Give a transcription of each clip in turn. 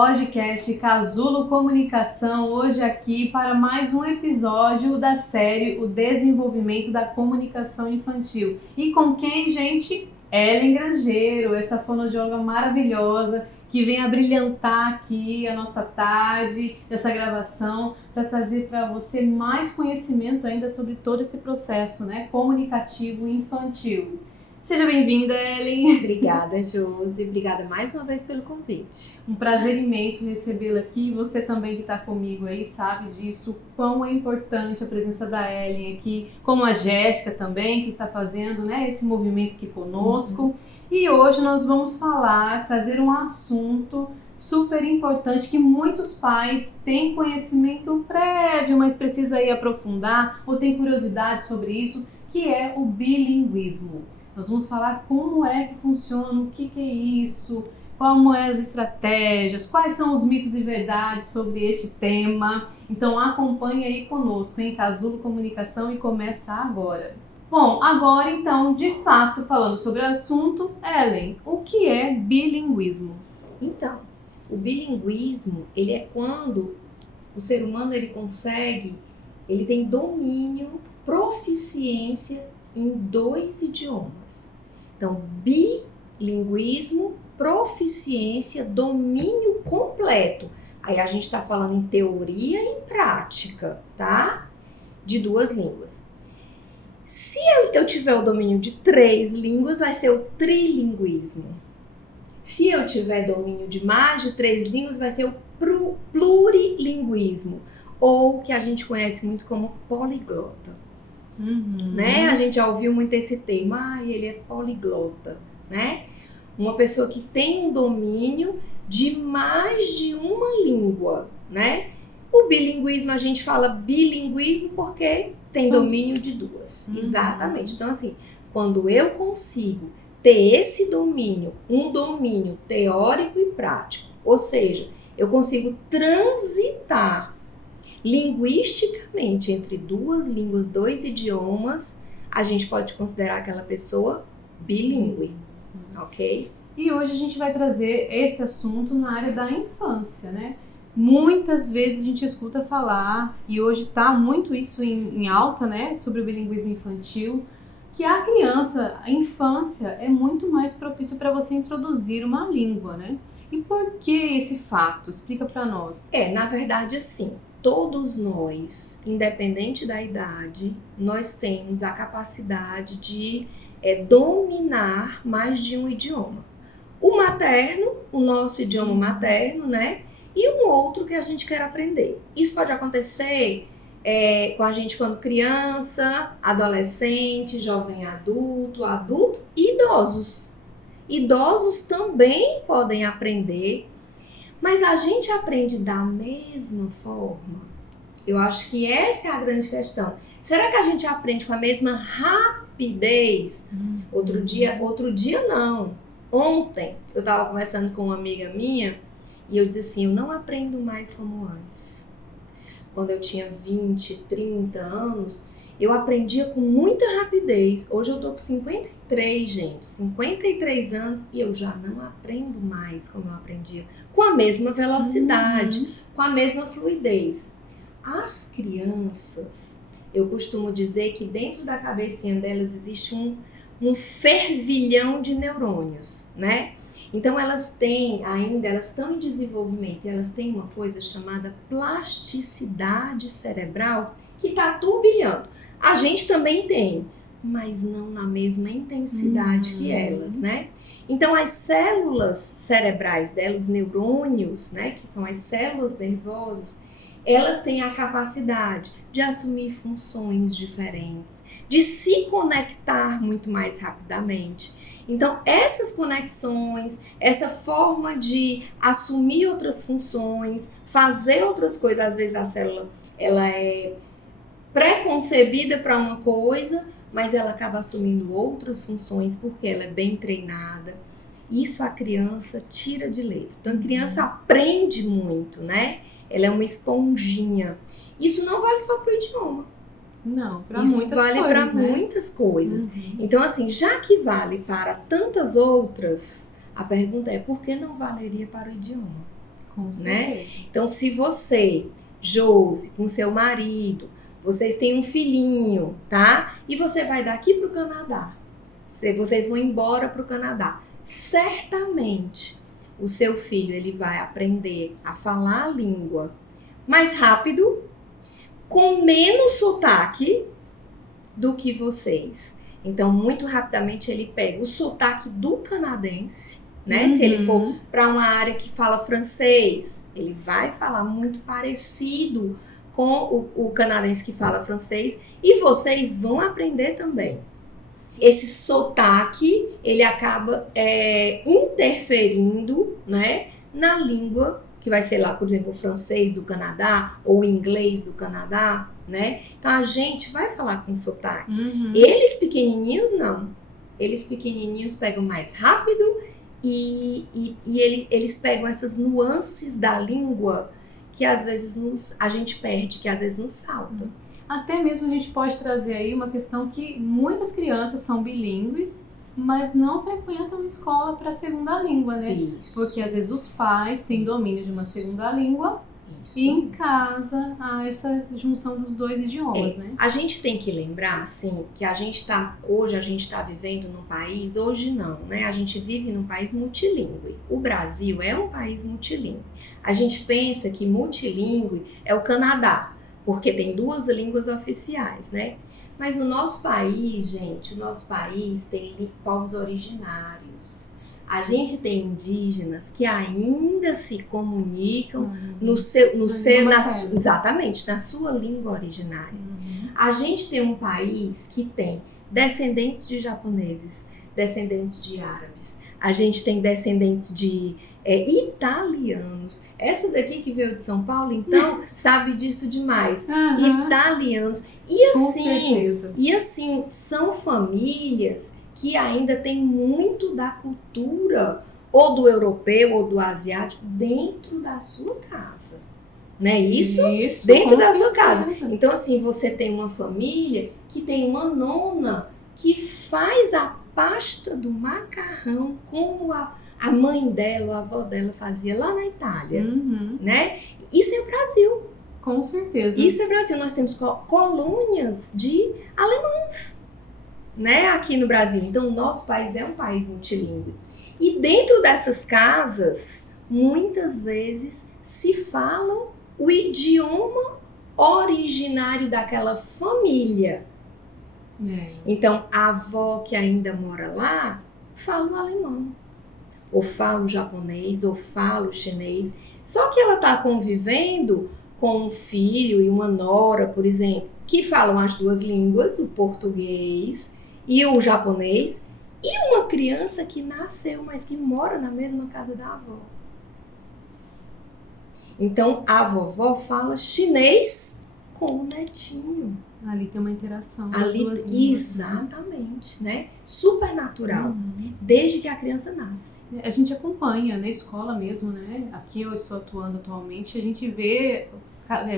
podcast Casulo Comunicação, hoje aqui para mais um episódio da série O Desenvolvimento da Comunicação Infantil. E com quem, gente? Ellen Grangeiro, essa fonoaudióloga maravilhosa que vem a brilhantar aqui a nossa tarde, essa gravação, para trazer para você mais conhecimento ainda sobre todo esse processo, né, comunicativo infantil. Seja bem-vinda, Ellen. Obrigada, Josi. Obrigada mais uma vez pelo convite. Um prazer imenso recebê-la aqui. Você também que está comigo aí sabe disso, quão é importante a presença da Ellen aqui, como a Jéssica também, que está fazendo, né, esse movimento aqui conosco. E hoje nós vamos trazer um assunto super importante que muitos pais têm conhecimento prévio, mas precisa aí aprofundar ou tem curiosidade sobre isso, que é o bilinguismo. Nós vamos falar como é que funciona, o que é isso, como é as estratégias, quais são os mitos e verdades sobre este tema. Então acompanhe aí conosco em Casulo Comunicação e começa agora. Bom, agora então, de fato, falando sobre o assunto, Ellen, o que é bilinguismo? Então, o bilinguismo, ele é quando o ser humano ele tem domínio, proficiência em 2 idiomas. Então, bilinguismo, proficiência, domínio completo. Aí a gente está falando em teoria e prática, tá? De 2 línguas. Se eu tiver o domínio de 3 línguas, vai ser o trilinguismo. Se eu tiver domínio de mais de 3 línguas, vai ser o plurilinguismo, ou que a gente conhece muito como poliglota. Né? A gente já ouviu muito esse termo, ele é poliglota, né? Uma pessoa que tem um domínio de mais de uma língua, né? O bilinguismo, a gente fala bilinguismo porque tem domínio de 2. Exatamente. Então, assim, quando eu consigo ter esse domínio, um domínio teórico e prático, ou seja, eu consigo transitar linguisticamente entre 2 línguas, 2 idiomas, a gente pode considerar aquela pessoa bilíngue, ok? E hoje a gente vai trazer esse assunto na área da infância, né? Muitas vezes a gente escuta falar, e hoje está muito isso em alta, né? Sobre o bilinguismo infantil, que a criança, a infância, é muito mais propício para você introduzir uma língua, né? E por que esse fato? Explica para nós. Na verdade, assim, todos nós, independente da idade, nós temos a capacidade de dominar mais de um idioma. O materno, o nosso idioma materno, né? E um outro que a gente quer aprender. Isso pode acontecer com a gente quando criança, adolescente, jovem adulto e idosos. Idosos também podem aprender, mas a gente aprende da mesma forma? Eu acho que essa é a grande questão. Será que a gente aprende com a mesma rapidez? Outro dia não. Ontem eu estava conversando com uma amiga minha e eu disse assim, eu não aprendo mais como antes. Quando eu tinha 20, 30 anos, eu aprendia com muita rapidez. Hoje eu tô com 53, gente, 53 anos e eu já não aprendo mais como eu aprendia. Com a mesma velocidade, com a mesma fluidez. As crianças, eu costumo dizer que dentro da cabecinha delas existe um fervilhão de neurônios, né? Então elas estão em desenvolvimento, elas têm uma coisa chamada plasticidade cerebral que está turbilhando. A gente também tem, mas não na mesma intensidade que elas, né? Então as células cerebrais delas, os neurônios, né, que são as células nervosas, elas têm a capacidade de assumir funções diferentes, de se conectar muito mais rapidamente. Então, essas conexões, essa forma de assumir outras funções, fazer outras coisas, às vezes a célula ela é pré-concebida para uma coisa, mas ela acaba assumindo outras funções porque ela é bem treinada. Isso a criança tira de letra. Então, a criança aprende muito, né? Ela é uma esponjinha. Isso não vale só para o idioma. Não, para muitas coisas. Isso vale para muitas coisas. Então, assim, já que vale para tantas outras, a pergunta é por que não valeria para o idioma? Com né? certeza. Então, se você, Josi, com seu marido, vocês têm um filhinho, tá? E você vai daqui pro Canadá. Vocês vão embora pro Canadá. Certamente, o seu filho, ele vai aprender a falar a língua mais rápido, com menos sotaque do que vocês. Então, muito rapidamente, ele pega o sotaque do canadense, né? Se ele for para uma área que fala francês, ele vai falar muito parecido com o canadense que fala francês, e vocês vão aprender também. Esse sotaque, ele acaba interferindo, né, na língua, que vai ser lá, por exemplo, o francês do Canadá ou o inglês do Canadá, né? Então, a gente vai falar com sotaque. Eles pequenininhos, não. Eles pequenininhos pegam mais rápido e eles pegam essas nuances da língua que às vezes a gente perde, que às vezes nos faltam. Até mesmo a gente pode trazer aí uma questão que muitas crianças são bilíngues, mas não frequentam escola para segunda língua, né? Isso. Porque às vezes os pais têm domínio de uma segunda língua. Isso. E em casa há essa junção dos dois idiomas, né? A gente tem que lembrar, assim, que hoje a gente está vivendo num país, hoje não, né? A gente vive num país multilingüe. O Brasil é um país multilingüe. A gente pensa que multilingüe é o Canadá, porque tem 2 línguas oficiais, né? Mas o nosso país, gente, tem povos originários. A gente tem indígenas que ainda se comunicam exatamente, na sua língua originária. A gente tem um país que tem descendentes de japoneses, descendentes de árabes. A gente tem descendentes de italianos. Essa daqui que veio de São Paulo, então, sabe disso demais. Italianos. E assim, são famílias que ainda tem muito da cultura ou do europeu ou do asiático dentro da sua casa. Né? Isso dentro da sua casa. Então, assim, você tem uma família que tem uma nona que faz a pasta do macarrão como a mãe dela, a avó dela fazia lá na Itália. Né? Isso é o Brasil. Com certeza. Isso é o Brasil. Nós temos colônias de alemães, né, aqui no Brasil. Então, o nosso país é um país multilingüe. E dentro dessas casas, muitas vezes se falam o idioma originário daquela família. Então, a avó que ainda mora lá fala o alemão, ou fala o japonês, ou fala o chinês. Só que ela está convivendo com um filho e uma nora, por exemplo, que falam as 2 línguas, o português e o japonês, e uma criança que nasceu, mas que mora na mesma casa da avó. Então, a vovó fala chinês com o netinho. Ali tem uma interação. Exatamente, né? Super natural, desde que a criança nasce. A gente acompanha na escola mesmo, né? Aqui eu estou atuando atualmente, a gente vê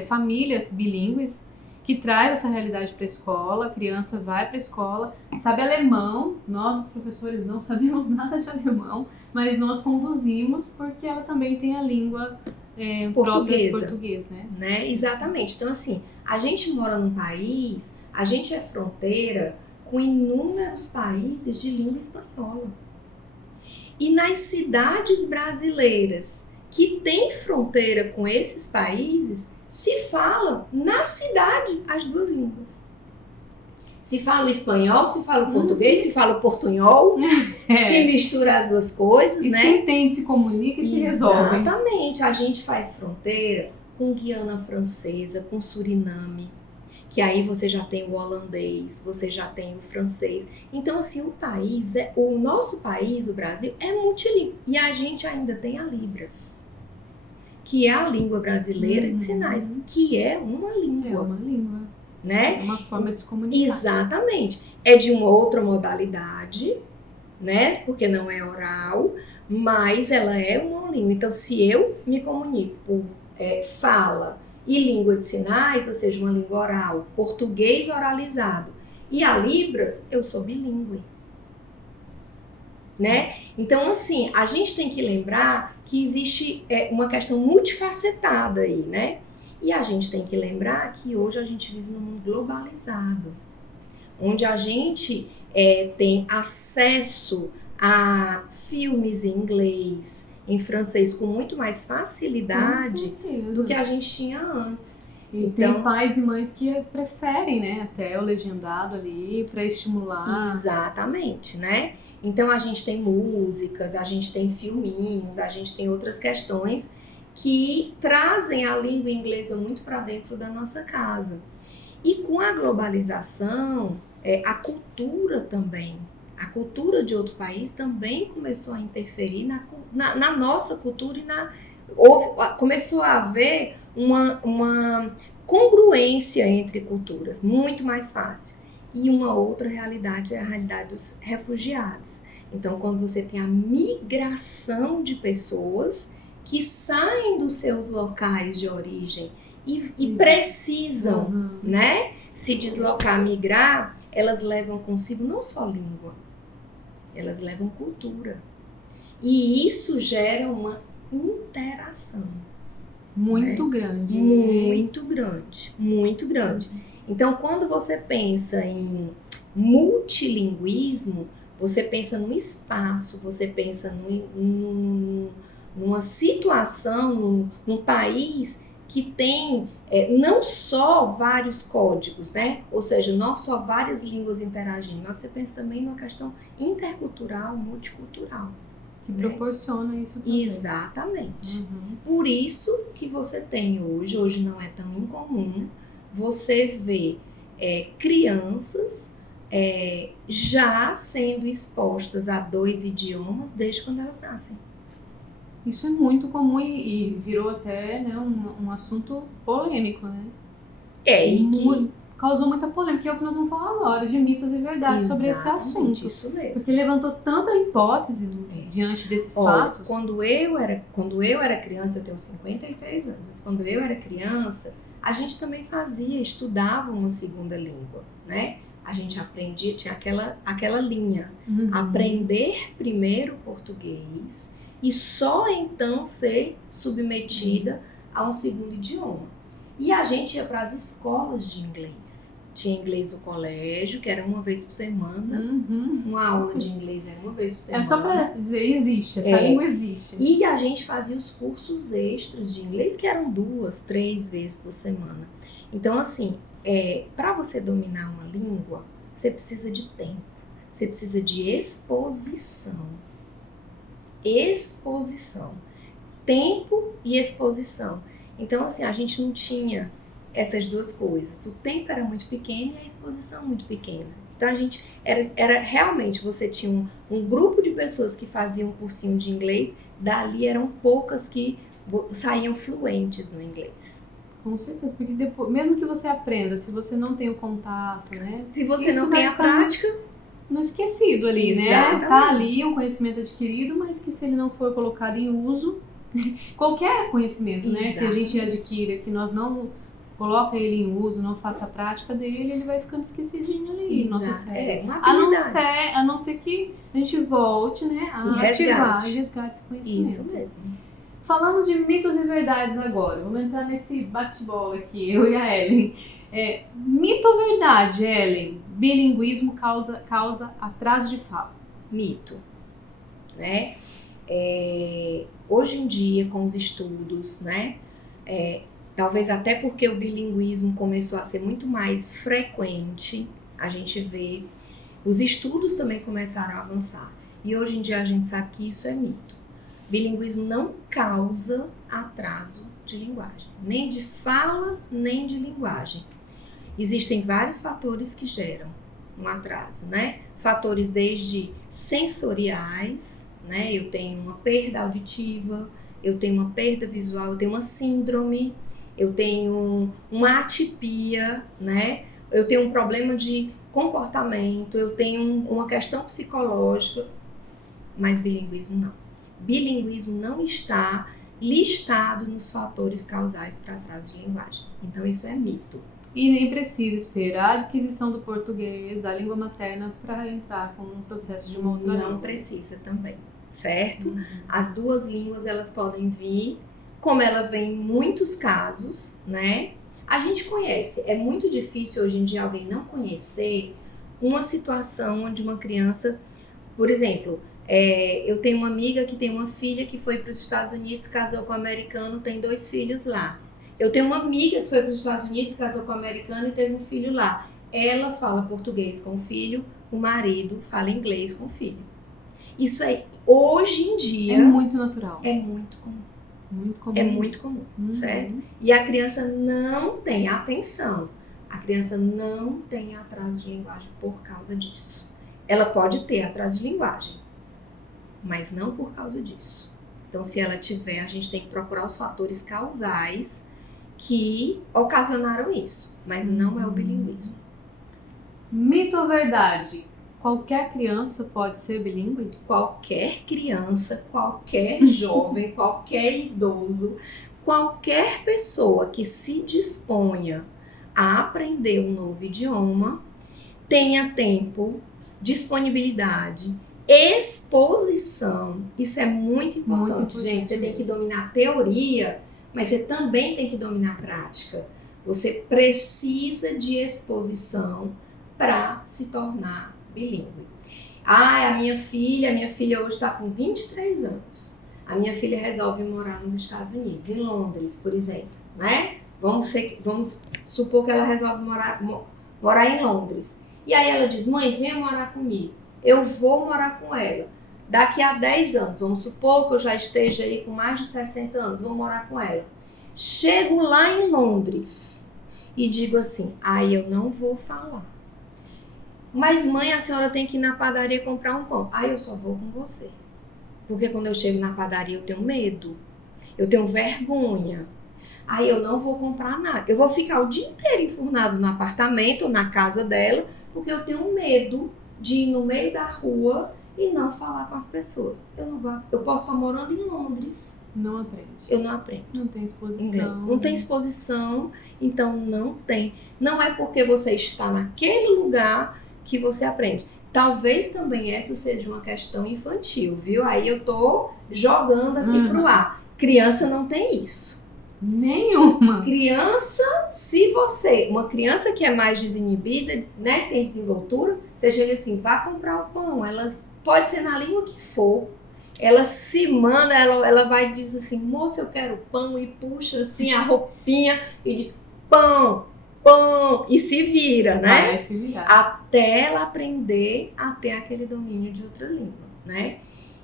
famílias bilíngues que traz essa realidade para a escola, a criança vai para a escola, sabe alemão, nós, os professores, não sabemos nada de alemão, mas nós conduzimos porque ela também tem a língua própria do português, né? Exatamente. Então, assim, a gente mora num país, a gente é fronteira com inúmeros países de língua espanhola. E nas cidades brasileiras que têm fronteira com esses países, se falam na cidade as 2 línguas. Se fala o espanhol, se fala o português, se fala o portunhol, se mistura as 2 coisas, né? Se entende, se comunica e se resolve. Exatamente. A gente faz fronteira com Guiana Francesa, com Suriname, que aí você já tem o holandês, você já tem o francês. Então, assim, o nosso país, o Brasil, é multilingüe. E a gente ainda tem a Libras, que é a língua brasileira de sinais, que é uma língua. É uma língua. Né? É uma forma de se comunicar. Exatamente. É de uma outra modalidade, né? Porque não é oral, mas ela é uma língua. Então, se eu me comunico por fala e língua de sinais, ou seja, uma língua oral, português oralizado, e a Libras, eu sou bilíngue. né? Então, assim, a gente tem que lembrar que existe uma questão multifacetada aí, né? E a gente tem que lembrar que hoje a gente vive num mundo globalizado, onde a gente tem acesso a filmes em inglês, em francês, com muito mais facilidade do que a gente tinha antes. E então, tem pais e mães que preferem, né, até o legendado ali para estimular. Exatamente, né? Então a gente tem músicas, a gente tem filminhos, a gente tem outras questões que trazem a língua inglesa muito para dentro da nossa casa. E com a globalização, a cultura também, a cultura de outro país também começou a interferir na nossa cultura e começou a haver uma congruência entre culturas, muito mais fácil. E uma outra realidade é a realidade dos refugiados. Então, quando você tem a migração de pessoas que saem dos seus locais de origem e precisam, né, se deslocar, migrar, elas levam consigo não só língua, elas levam cultura. E isso gera uma interação. Muito grande. Muito grande, muito grande. Então, quando você pensa em multilinguismo, você pensa no espaço, você pensa numa situação, num país que tem não só vários códigos, né? Ou seja, não só várias línguas interagindo, mas você pensa também numa questão intercultural, multicultural. Que proporciona isso também. Exatamente. Por isso que você tem hoje não é tão incomum, você vê crianças já sendo expostas a 2 idiomas desde quando elas nascem. Isso é muito comum e virou até, né, um assunto polêmico, né? Causou muita polêmica, que é o que nós vamos falar agora, de mitos e verdades sobre esse assunto. Isso mesmo. Porque levantou tanta hipótese diante desses fatos. Quando eu era criança, eu tenho 53 anos, mas quando eu era criança, a gente também estudava uma segunda língua, né? A gente aprendia, tinha aquela linha. Aprender primeiro português e só então ser submetida a um segundo idioma. E a gente ia para as escolas de inglês. Tinha inglês no colégio, que era uma vez por semana. Uma aula de inglês era uma vez por semana. É só para dizer, existe, essa língua existe. E a gente fazia os cursos extras de inglês, que eram 2, 3 vezes por semana. Então, assim, para você dominar uma língua, você precisa de tempo. Você precisa de exposição. Exposição. Tempo e exposição. Então, assim, a gente não tinha essas duas coisas. O tempo era muito pequeno e a exposição muito pequena. Então, a gente era realmente, você tinha um grupo de pessoas que faziam um cursinho de inglês, dali eram poucas que saíam fluentes no inglês. Com certeza, porque depois, mesmo que você aprenda, se você não tem o contato, né? Se você não tem a prática... No esquecido ali, Exatamente. Né? Tá ali um conhecimento adquirido, mas que se ele não for colocado em uso... Qualquer conhecimento, né, que a gente adquira, que nós não coloca ele em uso, não faça a prática dele, ele vai ficando esquecidinho ali no nosso cérebro. A não ser que a gente volte, né, a ativar e resgate esse conhecimento. Isso mesmo. Falando de mitos e verdades agora, vamos entrar nesse bate-bola aqui, eu e a Ellen. Mito ou verdade, Ellen? Bilinguismo causa atraso de fala? Mito, né? Hoje em dia, com os estudos, né, talvez até porque o bilinguismo começou a ser muito mais frequente, a gente vê, os estudos também começaram a avançar. E hoje em dia a gente sabe que isso é mito. Bilinguismo não causa atraso de linguagem, nem de fala, nem de linguagem. Existem vários fatores que geram um atraso, né? Fatores desde sensoriais, né? Eu tenho uma perda auditiva, eu tenho uma perda visual, eu tenho uma síndrome, eu tenho uma atipia, né? Eu tenho um problema de comportamento, eu tenho uma questão psicológica, mas bilinguismo não. Bilinguismo não está listado nos fatores causais para atraso de linguagem. Então isso é mito. E nem precisa esperar a aquisição do português, da língua materna, para entrar com um processo de uma outra língua. Não precisa também, certo? As duas línguas, elas podem vir, como ela vem em muitos casos, né? A gente conhece, é muito difícil hoje em dia alguém não conhecer uma situação onde uma criança, por exemplo, eu tenho uma amiga que tem uma filha que foi para os Estados Unidos, casou com um americano, tem 2 filhos lá. Eu tenho uma amiga que foi para os Estados Unidos, casou com um americano e teve um filho lá. Ela fala português com o filho, o marido fala inglês com o filho. Isso aí, hoje em dia... É muito natural. É muito comum. Muito comum. É muito comum, certo? E a criança não tem, atenção, a criança não tem atraso de linguagem por causa disso. Ela pode ter atraso de linguagem, mas não por causa disso. Então, se ela tiver, a gente tem que procurar os fatores causais que ocasionaram isso, mas não é o bilinguismo. Mito ou verdade? Qualquer criança pode ser bilíngue? Qualquer criança, qualquer jovem, qualquer idoso, qualquer pessoa que se disponha a aprender um novo idioma, tenha tempo, disponibilidade, exposição. Isso é muito importante, gente. Você tem que dominar a teoria, mas você também tem que dominar a prática. Você precisa de exposição para se tornar bilíngue. A minha filha hoje está com 23 anos. A minha filha resolve morar nos Estados Unidos, em Londres, por exemplo, né? Vamos supor que ela resolve morar em Londres. E aí ela diz, mãe, venha morar comigo. Eu vou morar com ela. Daqui a 10 anos, vamos supor que eu já esteja aí com mais de 60 anos, vou morar com ela. Chego lá em Londres e digo assim, eu não vou falar. Mas mãe, a senhora tem que ir na padaria comprar um pão. Eu só vou com você. Porque quando eu chego na padaria eu tenho medo. Eu tenho vergonha. Eu não vou comprar nada. Eu vou ficar o dia inteiro enfurnado no apartamento ou na casa dela, porque eu tenho medo de ir no meio da rua e não falar com as pessoas. Eu posso estar morando em Londres. Não aprende. Eu não aprendo. Não tem exposição. Não tem exposição, então não tem. Não é porque você está naquele lugar que você aprende. Talvez também essa seja uma questão infantil, viu? Aí eu tô jogando aqui pro ar. Criança não tem isso. Nenhuma. Criança, uma criança que é mais desinibida, né, tem desenvoltura, você chega assim, vá comprar o pão, ela pode ser na língua que for, ela se manda, ela vai e diz assim, moça, eu quero pão, e puxa assim a roupinha e diz, pão, e se vira, né? Vai se virar. Até ela aprender a ter aquele domínio de outra língua, né?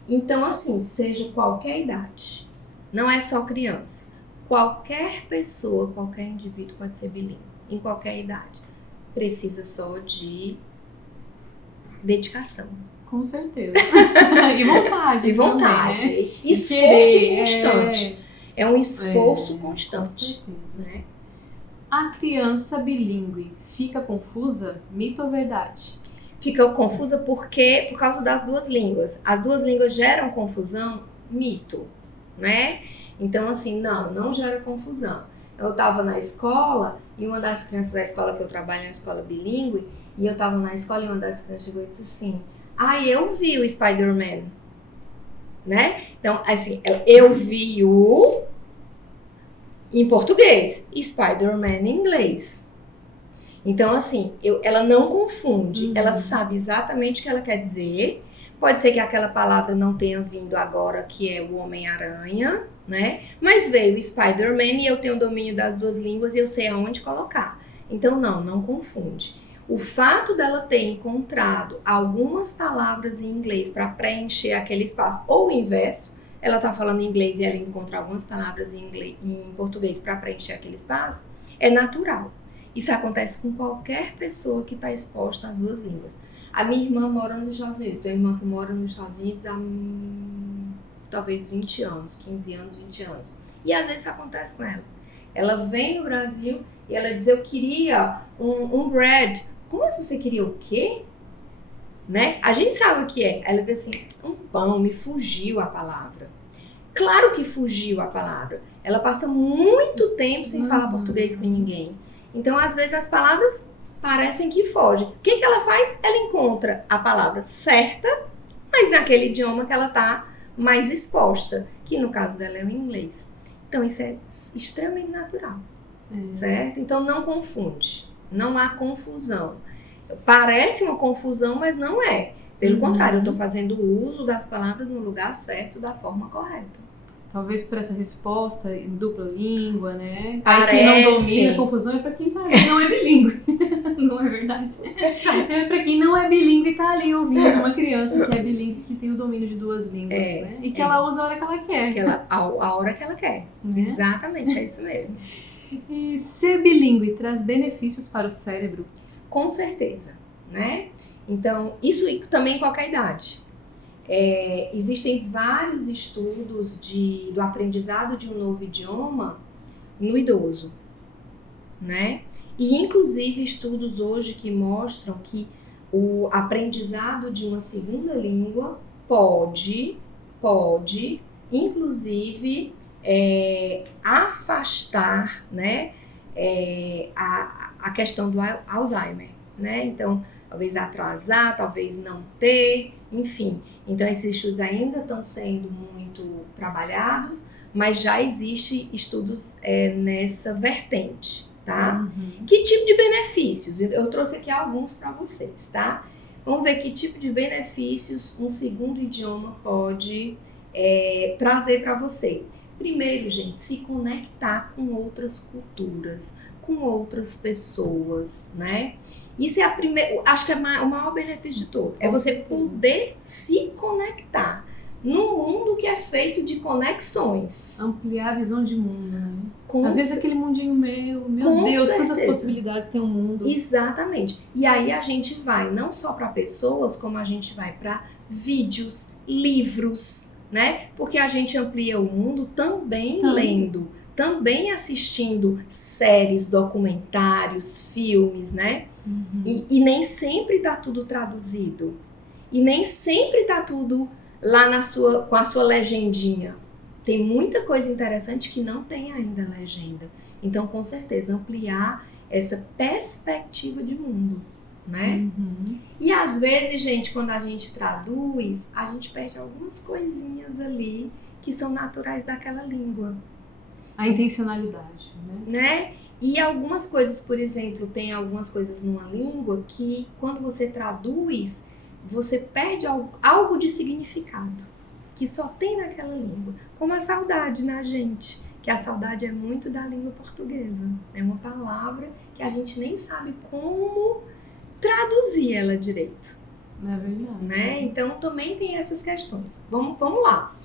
Então, assim, seja qualquer idade, não é só criança. Qualquer pessoa, qualquer indivíduo pode ser bilíngue, em qualquer idade. Precisa só de dedicação. Com certeza. E vontade. E vontade. Também, né? Esforço constante. É um esforço Com constante. certeza. Né? A criança bilíngue fica confusa? Mito ou verdade? Fica confusa por causa das duas línguas. As duas línguas geram confusão? Mito, né? Então, assim, não gera confusão. Eu estava na escola e uma das crianças da escola que eu trabalho é uma escola bilíngue, e eu estava na escola e uma das crianças chegou e disse assim, eu vi o Spider-Man, né? Então, assim, eu vi o em português, Spider-Man em inglês. Então, assim, ela não confunde, ela sabe exatamente o que ela quer dizer. Pode ser que aquela palavra não tenha vindo agora, que é o Homem-Aranha, né? Mas veio o Spider-Man e eu tenho o domínio das duas línguas e eu sei aonde colocar. Então, não confunde. O fato dela ter encontrado algumas palavras em inglês para preencher aquele espaço, ou o inverso, ela está falando inglês e ela encontra algumas palavras em português para preencher aquele espaço, é natural. Isso acontece com qualquer pessoa que está exposta às duas línguas. A minha irmã mora nos Estados Unidos. Tem uma irmã que mora nos Estados Unidos há talvez 20 anos, 15 anos, 20 anos. E às vezes isso acontece com ela. Ela vem no Brasil e ela diz, eu queria um bread. Como assim você queria o quê? Né? A gente sabe o que é. Ela diz assim, um pão, me fugiu a palavra. Claro que fugiu a palavra. Ela passa muito tempo sem falar português com ninguém. Então, às vezes, as palavras parecem que fogem. O que ela faz? Ela encontra a palavra certa, mas naquele idioma que ela está mais exposta, que no caso dela é o inglês. Então, isso é extremamente natural, certo? Então, não confunde, não há confusão. Parece uma confusão, mas não é. Pelo contrário, eu estou fazendo uso das palavras no lugar certo, da forma correta. Talvez por essa resposta em dupla língua, né? Parece. Aí quem não domina, a confusão é para quem tá ali, não é bilíngue. Não é verdade? É para quem não é bilíngue e tá ali ouvindo uma criança que é bilíngue, que tem o domínio de duas línguas, né? E que ela usa a hora que ela quer. A hora que ela quer. Né? Exatamente, é isso mesmo. E ser bilíngue traz benefícios para o cérebro? Com certeza, né? Então, isso também em qualquer idade. Existem vários estudos do aprendizado de um novo idioma no idoso, né? E inclusive estudos hoje que mostram que o aprendizado de uma segunda língua pode inclusive afastar, né, a questão do Alzheimer, né? Então, talvez atrasar, talvez não ter, enfim. Então, esses estudos ainda estão sendo muito trabalhados, mas já existem estudos nessa vertente, tá? Que tipo de benefícios? Eu trouxe aqui alguns para vocês, tá? Vamos ver que tipo de benefícios um segundo idioma pode trazer para você. Primeiro, gente, se conectar com outras culturas, com outras pessoas, né? Isso é acho que é o maior benefício de todo. É você poder se conectar num mundo que é feito de conexões. Ampliar a visão de mundo, né? Às vezes aquele mundinho meu Deus, quantas possibilidades tem o mundo. Exatamente. E aí a gente vai não só para pessoas, como a gente vai para vídeos, livros, né? Porque a gente amplia o mundo também lendo, também assistindo séries, documentários, filmes, né? E nem sempre tá tudo traduzido. E nem sempre tá tudo lá com a sua legendinha. Tem muita coisa interessante que não tem ainda legenda. Então, com certeza, ampliar essa perspectiva de mundo, né? E às vezes, gente, quando a gente traduz, a gente perde algumas coisinhas ali que são naturais daquela língua. A intencionalidade, né? E algumas coisas, por exemplo, tem algumas coisas numa língua que quando você traduz, você perde algo de significado, que só tem naquela língua. Como a saudade na gente, que a saudade é muito da língua portuguesa. É uma palavra que a gente nem sabe como traduzir ela direito. É verdade. Né? Então também tem essas questões. Vamos lá.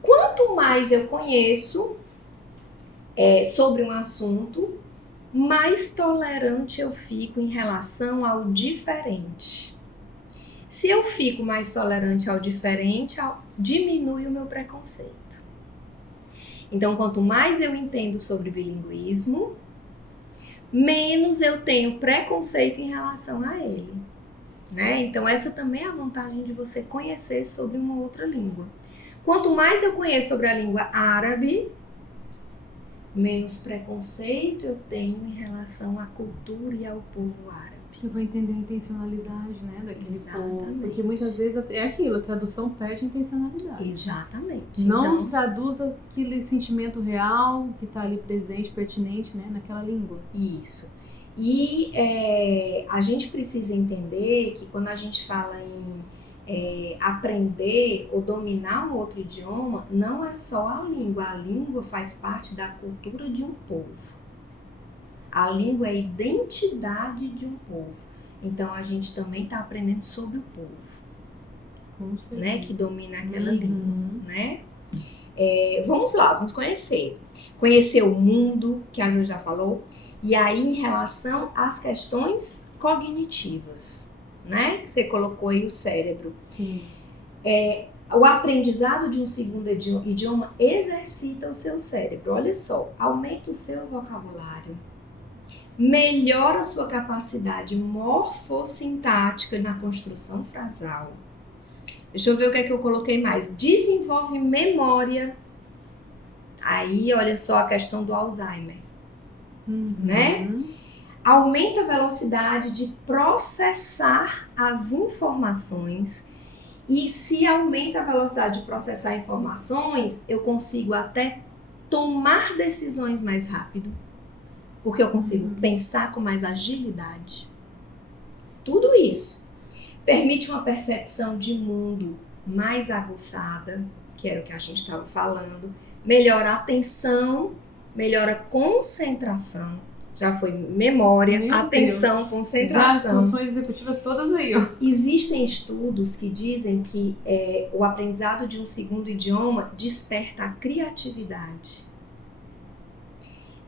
Quanto mais eu conheço sobre um assunto, mais tolerante eu fico em relação ao diferente. Se eu fico mais tolerante ao diferente, diminui o meu preconceito. Então, quanto mais eu entendo sobre bilinguismo, menos eu tenho preconceito em relação a ele. Né? Então, essa também é a vantagem de você conhecer sobre uma outra língua. Quanto mais eu conheço sobre a língua árabe, menos preconceito eu tenho em relação à cultura e ao povo árabe. Eu vou entender a intencionalidade, né, daquele povo. Porque muitas vezes é aquilo, a tradução perde a intencionalidade. Exatamente. Não nos traduza aquele sentimento real que está ali presente, pertinente, né, naquela língua. Isso. E a gente precisa entender que quando a gente fala em aprender ou dominar um outro idioma, não é só a língua faz parte da cultura de um povo. A língua é a identidade de um povo. Então, a gente também está aprendendo sobre o povo. Com certeza. Né, que domina aquela língua. Né? Vamos lá, vamos conhecer. Conhecer o mundo, que a Ju já falou. E aí, em relação às questões cognitivas, né? Que você colocou aí o cérebro. Sim. O aprendizado de um segundo idioma exercita o seu cérebro. Olha só, aumenta o seu vocabulário. Melhora a sua capacidade morfossintática na construção frasal. Deixa eu ver o que é que eu coloquei mais. Desenvolve memória. Aí, olha só a questão do Alzheimer. né? Aumenta a velocidade de processar as informações. E se aumenta a velocidade de processar informações, eu consigo até tomar decisões mais rápido. Porque eu consigo pensar com mais agilidade. Tudo isso permite uma percepção de mundo mais aguçada, que era o que a gente estava falando. Melhora a atenção, melhora a concentração. Já foi memória, Meu atenção, Deus. concentração. As funções executivas todas aí, ó. Existem estudos que dizem que o aprendizado de um segundo idioma desperta a criatividade.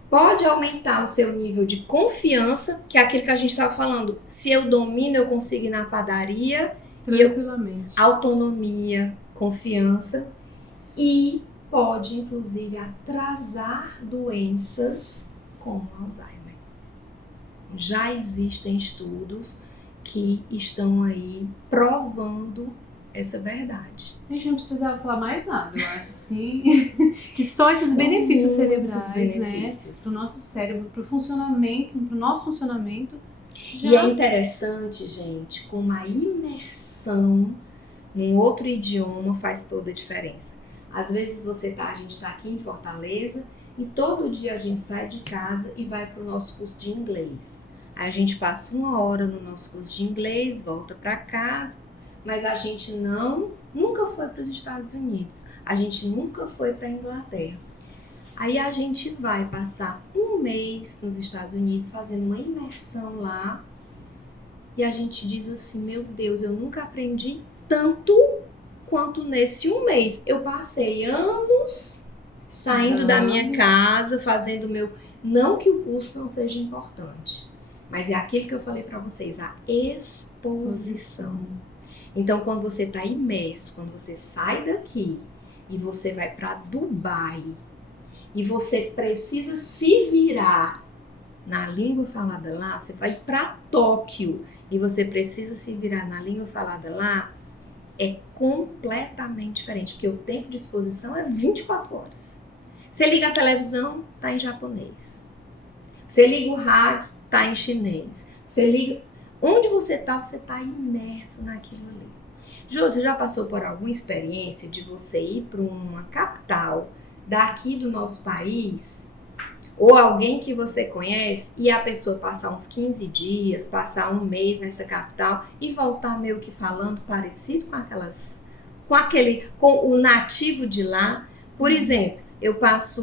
Pode aumentar o seu nível de confiança, que é aquilo que a gente estava falando. Se eu domino, eu consigo ir na padaria. Tranquilamente. Autonomia, confiança. E pode, inclusive, atrasar doenças como Alzheimer. Já existem estudos que estão aí provando essa verdade. A gente não precisava falar mais nada, eu acho, sim. Que só esses benefícios cerebrais, benefícios. Para o nosso cérebro, para o funcionamento, para o nosso funcionamento. E é interessante, gente, como a imersão num outro idioma faz toda a diferença. Às vezes a gente está aqui em Fortaleza e todo dia a gente sai de casa e vai para o nosso curso de inglês. Aí a gente passa 1 hora no nosso curso de inglês, volta para casa, mas a gente nunca foi para os Estados Unidos, a gente nunca foi para a Inglaterra. Aí a gente vai passar 1 mês nos Estados Unidos fazendo uma imersão lá e a gente diz assim, meu Deus, eu nunca aprendi tanto quanto nesse 1 mês. Eu passei anos saindo da minha casa, fazendo o meu... Não que o curso não seja importante, mas é aquilo que eu falei para vocês, a exposição. Então, quando você está imerso, quando você sai daqui e você vai para Dubai e você precisa se virar na língua falada lá, você vai para Tóquio e você precisa se virar na língua falada lá, é completamente diferente, porque o tempo de exposição é 24 horas. Você liga a televisão, tá em japonês. Você liga o rádio, tá em chinês. Você liga... Onde você tá imerso naquilo ali. Jô, você já passou por alguma experiência de você ir para uma capital daqui do nosso país, ou alguém que você conhece, e a pessoa passar uns 15 dias, passar 1 mês nessa capital e voltar meio que falando parecido com o nativo de lá? Por exemplo,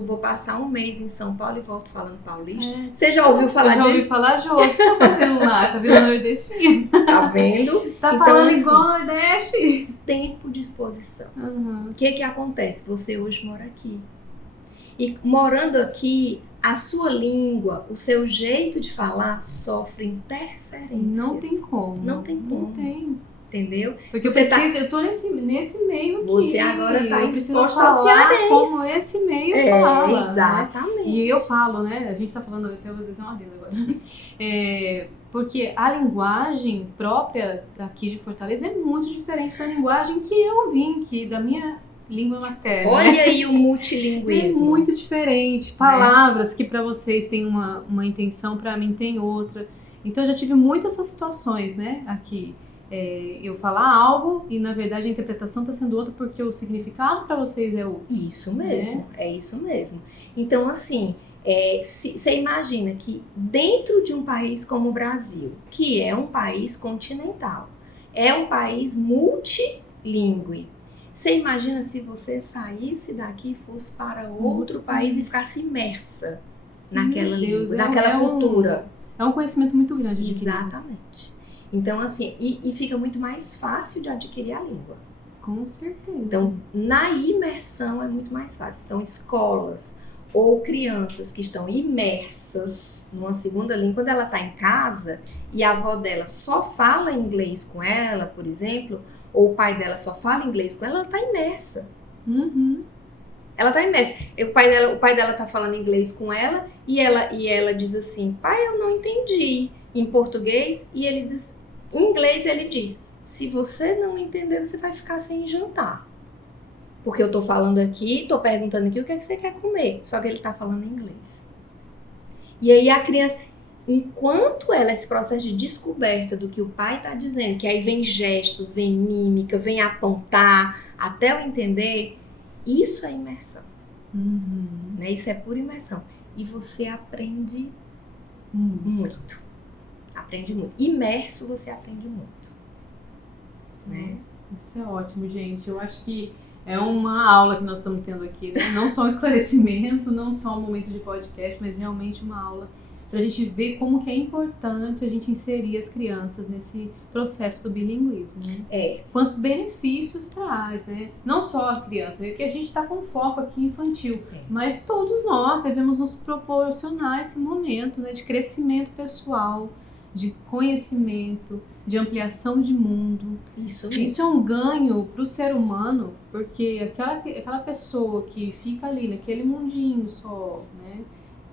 vou passar 1 mês em São Paulo e volto falando paulista. Você já ouviu falar disso? Já ouvi falar, Jô. Você tá fazendo lá? Tá vendo nordestino? Tá vendo? Tá então, falando assim, igual Nordeste. Tempo de exposição. Uhum. O que acontece? Você hoje mora aqui. E morando aqui, a sua língua, o seu jeito de falar sofre interferência. Não tem como. Não tem como. Não tem. Entendeu? Porque eu tô nesse meio aqui. Você agora tá exposto ao cearense. como esse meio fala. Exatamente. Né? E eu falo, né? A gente tá falando, até vou dizer uma vez agora. Porque a linguagem própria aqui de Fortaleza é muito diferente da linguagem que eu vim aqui, da minha língua materna. Olha aí o multilinguismo. É muito diferente. Palavras que para vocês têm uma intenção, para mim tem outra. Então eu já tive muitas essas situações, né? Aqui. Eu falar algo e na verdade a interpretação está sendo outra porque o significado para vocês é outro. Isso mesmo, é isso mesmo. Então assim, você imagina que dentro de um país como o Brasil, que é um país continental, é um país multilingüe, você imagina se você saísse daqui e fosse para outro país e ficasse imersa naquela língua, naquela cultura. É um conhecimento muito grande de Exatamente. Então, assim, e fica muito mais fácil de adquirir a língua. Com certeza. Então, na imersão é muito mais fácil. Então, escolas ou crianças que estão imersas numa segunda língua, quando ela está em casa e a avó dela só fala inglês com ela, por exemplo, ou o pai dela só fala inglês com ela está imersa. Uhum. Ela está imersa. O pai dela está falando inglês com ela e ela diz assim, pai, eu não entendi. Em português, e ele diz, em inglês ele diz, se você não entender, você vai ficar sem jantar. Porque eu tô falando aqui, tô perguntando aqui o que é que você quer comer, só que ele tá falando em inglês. E aí a criança, enquanto ela, esse processo de descoberta do que o pai está dizendo, que aí vem gestos, vem mímica, vem apontar, até eu entender, isso é imersão. Né? Isso é pura imersão. E você aprende muito. Aprende muito. Imerso, você aprende muito. Né? Isso é ótimo, gente. Eu acho que é uma aula que nós estamos tendo aqui, né? Não só um esclarecimento, não só um momento de podcast, mas realmente uma aula para a gente ver como que é importante a gente inserir as crianças nesse processo do bilinguismo. Né? Quantos benefícios traz, né? Não só a criança, é que a gente está com foco aqui infantil, mas todos nós devemos nos proporcionar esse momento, né, de crescimento pessoal, de conhecimento, de ampliação de mundo. Isso é um ganho para o ser humano, porque aquela pessoa que fica ali naquele mundinho só, né,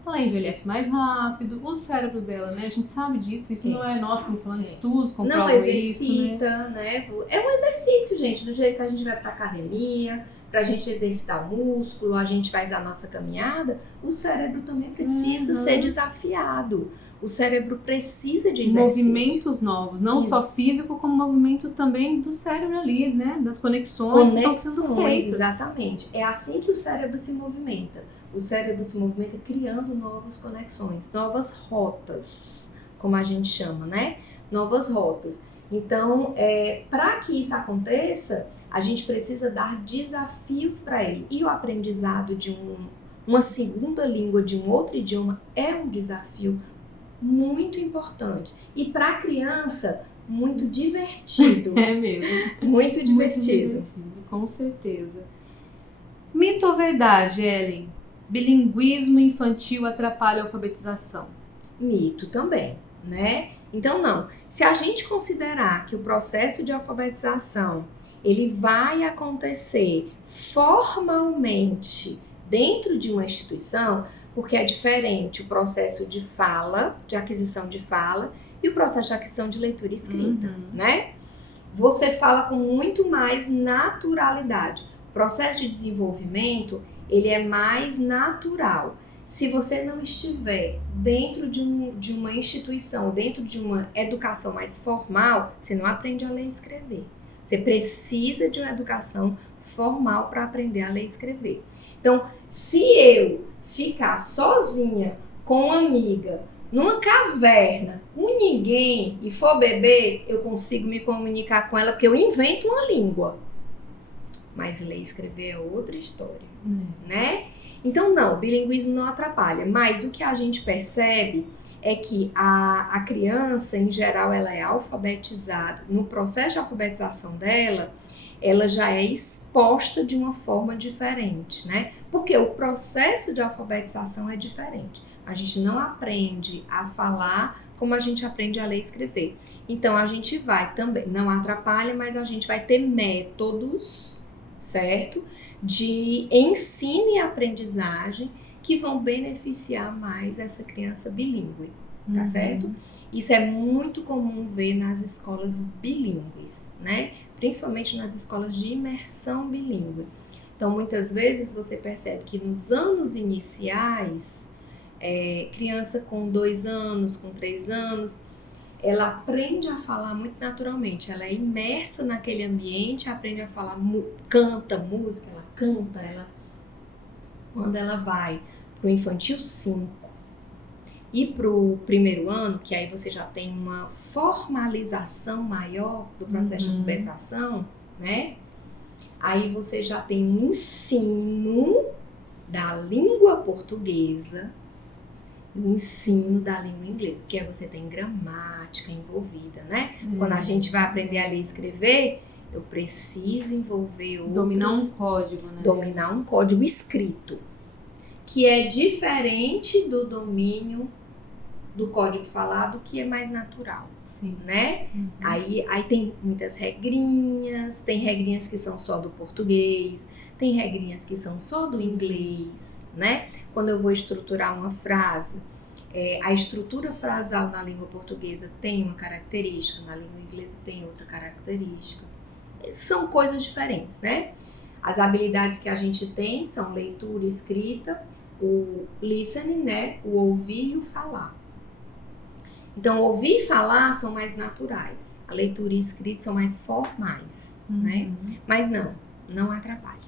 ela envelhece mais rápido, o cérebro dela, né, a gente sabe disso, isso não é nosso, estamos falando de estudos, comprovam isso. Não exercita, né? É um exercício, gente, do jeito que a gente vai para academia, para a gente exercitar o músculo, a gente faz a nossa caminhada, o cérebro também precisa ser desafiado. O cérebro precisa de exercício. Movimentos novos, não só físico, como movimentos também do cérebro ali, né? Das conexões que estão sendo feitas. Exatamente. É assim que o cérebro se movimenta. O cérebro se movimenta criando novas conexões, novas rotas, como a gente chama, né? Novas rotas. Então, para que isso aconteça, a gente precisa dar desafios para ele. E o aprendizado de uma segunda língua, de um outro idioma, é um desafio muito importante. E para a criança, muito divertido. É mesmo. Muito divertido. Com certeza. Mito ou verdade, Ellen? Bilinguismo infantil atrapalha a alfabetização? Mito também, né? Então, não. Se a gente considerar que o processo de alfabetização ele vai acontecer formalmente dentro de uma instituição, porque é diferente o processo de fala, de aquisição de fala, e o processo de aquisição de leitura e escrita, né? Você fala com muito mais naturalidade. O processo de desenvolvimento, ele é mais natural. Se você não estiver dentro de uma instituição, dentro de uma educação mais formal, você não aprende a ler e escrever. Você precisa de uma educação formal para aprender a ler e escrever. Então, se eu ficar sozinha com uma amiga numa caverna, com ninguém e for beber, eu consigo me comunicar com ela porque eu invento uma língua. Mas ler e escrever é outra história, né? Então, não, bilinguismo não atrapalha, mas o que a gente percebe é que a criança, em geral, ela é alfabetizada, no processo de alfabetização dela, ela já é exposta de uma forma diferente, né? Porque o processo de alfabetização é diferente. A gente não aprende a falar como a gente aprende a ler e escrever. Então, a gente vai também, não atrapalha, mas a gente vai ter métodos, certo? De ensino e aprendizagem que vão beneficiar mais essa criança bilíngue, tá certo? Isso é muito comum ver nas escolas bilíngues, né? Principalmente nas escolas de imersão bilíngue. Então, muitas vezes você percebe que nos anos iniciais, criança com 2 anos, com 3 anos, ela aprende a falar muito naturalmente. Ela é imersa naquele ambiente, aprende a falar, canta música, ela canta, quando ela vai para o infantil 5 e para o primeiro ano, que aí você já tem uma formalização maior do processo de alfabetização, né? Aí você já tem um ensino da língua portuguesa, o ensino da língua inglesa, porque aí você tem gramática envolvida, né? Quando a gente vai aprender a ler e escrever, eu preciso envolver outros... Dominar um código, né? Dominar um código escrito, que é diferente do domínio do código falado, que é mais natural. Sim. Né? Aí tem muitas regrinhas, tem regrinhas que são só do português, tem regrinhas que são só do inglês, né? Quando eu vou estruturar uma frase, a estrutura frasal na língua portuguesa tem uma característica, na língua inglesa tem outra característica. São coisas diferentes, né? As habilidades que a gente tem são leitura e escrita, o listening, né? O ouvir e o falar. Então, ouvir e falar são mais naturais. A leitura e a escrita são mais formais, né? Mas não atrapalha.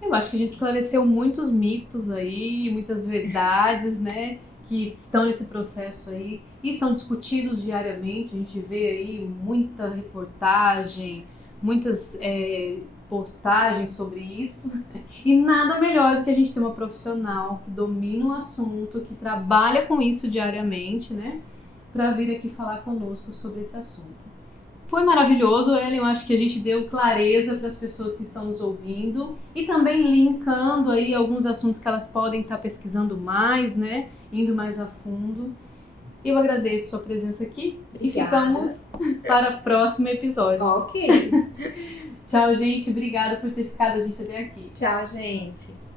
Eu acho que a gente esclareceu muitos mitos aí, muitas verdades, né? Que estão nesse processo aí e são discutidos diariamente. A gente vê aí muita reportagem, muitas postagens sobre isso. E nada melhor do que a gente ter uma profissional que domina o assunto, que trabalha com isso diariamente, né? Para vir aqui falar conosco sobre esse assunto. Foi maravilhoso, Ellen. Eu acho que a gente deu clareza para as pessoas que estão nos ouvindo e também linkando aí alguns assuntos que elas podem estar pesquisando mais, né? Indo mais a fundo. Eu agradeço a sua presença aqui. Obrigada. E ficamos para o próximo episódio. Ok. Tchau, gente. Obrigada por ter ficado a gente até aqui. Tchau, gente.